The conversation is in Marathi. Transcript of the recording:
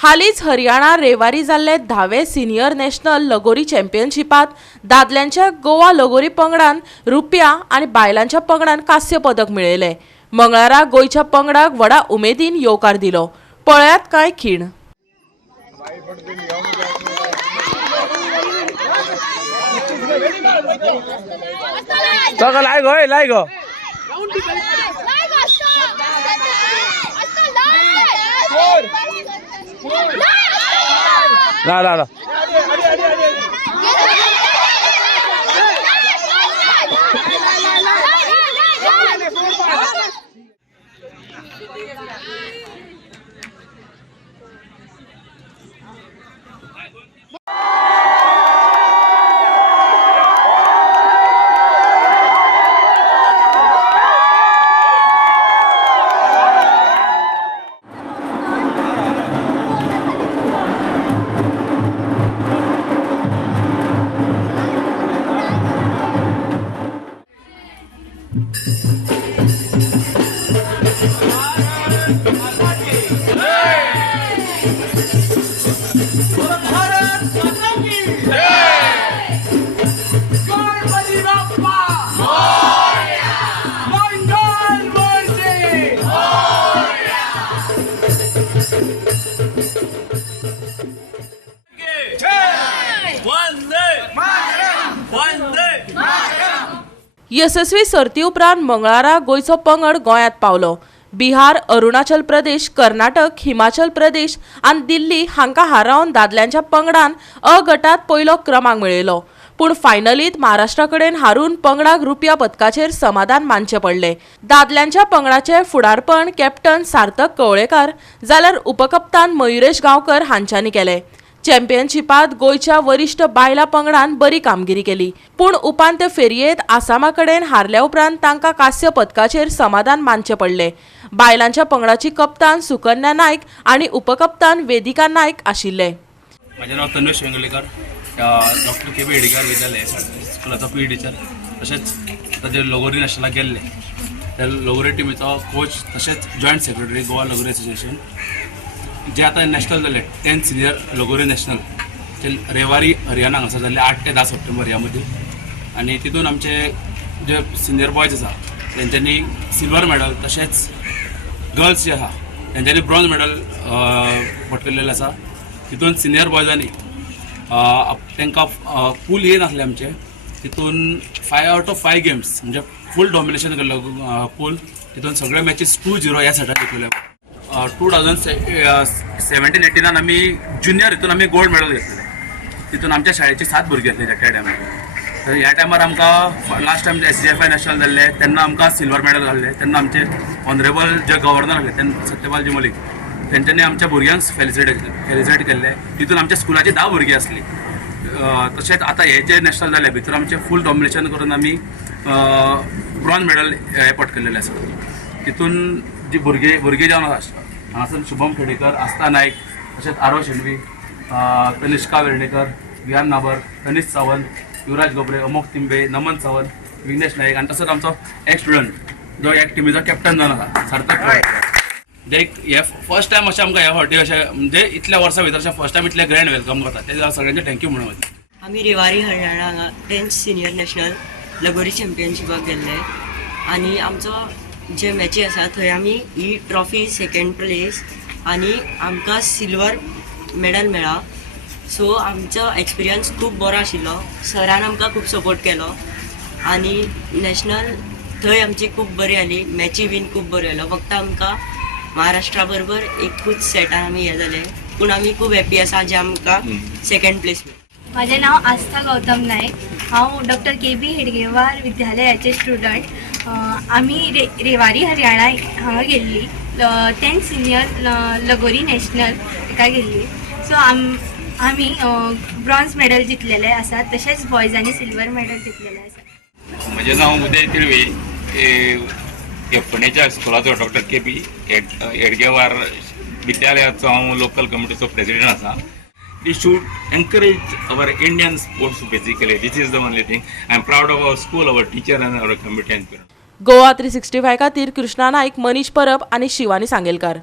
हालीच हरियाणा रेवारी जाल्ले 10वे सिनियर नॅशनल लगोरी चॅम्पियनशिपात दादल्यांच्या गोवा लगोरी पंगडान रुप्या आणि बायलांच्या पंगडान कांस्य पदक मेळयले। मंगळारा गोयच्या पंगडाक व्हडा उमेदीन येवकार दिलो। पळयात कांय खीण। लाय गो ला यशस्वी सर्ती उपरांत मंगळारा गोयचो पंगड गोंयांत पावलो। बिहार, अरुणाचल प्रदेश, कर्नाटक, हिमाचल प्रदेश आणि दिल्ली हांकां हारावन दादल्यांच्या पंगडान अ गटात पयलो क्रमांक मेळयलो। पूण फायनलीत महाराष्ट्राकडेन हारून पंगडाक रुप्या पदकाचेर समाधान मानचे पडले। दादल्यांच्या पंगडाचे फुडारपण कॅप्टन सार्थक कवळेकार जाल्यार उपकप्तान मयुरेश गांवकर हांच्यांनी केले। चॅम्पियनशिपात गोयच्या वरिष्ठ बायला पंगडान बरी कामगिरी केली, पूण उपांत्य फेरयेत आसामा कडेन हारल्या उपरांत तांकां कांस्य पदकाचेर समाधान मानचे पडले। बायलांच्या पंगडाची कप्तान सुकन्या नायक आणि उपकप्तान वेदिका नायक आशिल्ले। माझे नाव तन्वेश वेंगुर्लेकर, डॉक्टर के बी हेडेकर विद्यालय स्कुलाचो पी टीचर, तशेंच ताजे लगोरी नॅशनलाक गेल्ले। त्या लगोरी टिमीचो कोच तशेंच जॉयंट सेक्रेटरी गोवा लगोरी असोसिएशन, जे आता नॅशनल जाले 10th सिनियर लगोरी नॅशनल ते रेवारी हरियाणा हांगासर जाल्ले 8 ते 10 सप्टेंबर ह्या मदीं। आनी तितून आमचे जे सिनियर बॉयज आसा तेंच्यांनी सिल्वर मेडल, तशेंच गर्ल्स जे आहा तेंच्यांनी ब्रॉन्झ मेडल पटकल्लेले आसा। तितून सिनियर बॉयजांनी तांकां पूल ए नासले आमचे, तितून 5 आउट ऑफ 5 गेम्स म्हणजे फूल डॉमिनेशन केल्लो पूल। तितून सगळे मॅचीस 2-0 ह्या सायडाक जिखले। 2017-18 आमी ज्युनियर हितून आमी गोल्ड मेडल घेतले। तितून आमच्या शाळेचे 7 भुरगे घेतले त्या टायमार। तर ह्या टायमार आमकां लास्ट टायम SGFI नॅशनल जाल्ले तेन्ना आमकां सिल्वर मेडल घाल्ले। तेन्ना आमचे ऑनरेबल जे गव्हर्नर आसले तेन्ना सत्यपालजी मलीक तेंच्यांनी आमच्या भुरग्यांक फेलिसिटेट केल्ले। तितून आमच्या स्कुलाची 10 भुरगीं आसली। तशेंच आतां हे जे नॅशनल जाले भितर आमचे फूल डॉमिनेशन करून आमी ब्रॉन्झ मेडल हे पटकल्लेले आसा। तितून जी भुरगे जावन आसा हांगासर शुभम खेडेकर, आस्था नायक, तशेंच आरव शेणवी, तनिष्का वेर्णेकर, विहान नाबर, तनिश सावंत, युवराज गोबरे, अमोक तिंबे, नमन सावंत, विघ्नेश नायक आनी तसोच आमचो एक स्टुडंट जो एक टिमीचो कॅप्टन जावन आसा सार्थक जे हे फर्स्ट टायम अशें आमकां ह्या फावटी अशें म्हणजे इतल्या वर्सां भितर अशें फर्स्ट टायम इतले ग्रँड वेलकम करता, तेजे सगळ्यांचे थँक्यू म्हणून वता। आमी रेवारी हरियाणा हांगा 10th सिनियर नॅशनल लगोरी चॅम्पियनशिपाक गेल्ले आनी आमचो जे मॅची आसा थंय आमी ही ट्रॉफी 2nd प्लेस आनी आमकां सिल्वर मेडल मेळ्ळा। सो आमचो एक्सपिरियन्स खूब बरो आशिल्लो। सरान आमकां खूब सपोर्ट केलो आनी नॅशनल थंय आमची खूब बरी जाली, मॅची बीन खूब बरो जालो। फक्त आमकां महाराष्ट्रा बरोबर एकूच सेटान आमी हे जाले, पूण आमी खूब हॅप्पी आसा जे आमकां 2nd प्लेस मेळ्ळी। माझे नाव आस्था गौतम नायक, हांव डॉक्टर के.बी. हेडगेवार विद्यालयाचे स्टुडंट। आम्ही रेवारी हरियाणा हांगा गेल्ली 10th सिनियर लगोरी नॅशनल हाका गेल्ली। सो आमी ब्रॉन्झ मेडल जितलेले आसा, तशेंच बॉयजांनी सिल्वर मेडल जितलेले आसा। म्हजें नांव उदय तिळवी, फोंडेच्या स्कुलाचो डॉक्टर के.बी. हेडगेवार विद्यालयाचो हांव लोकल कमिटीचो प्रेसिडेंट आसा। We should encourage our Indian sports basically. This is the only thing. I am proud of our school, our teacher and our committee and parents. Goa 365 खातीर कृष्णा नाईक, मनीष परब आणि शिवानी सांगेलकार।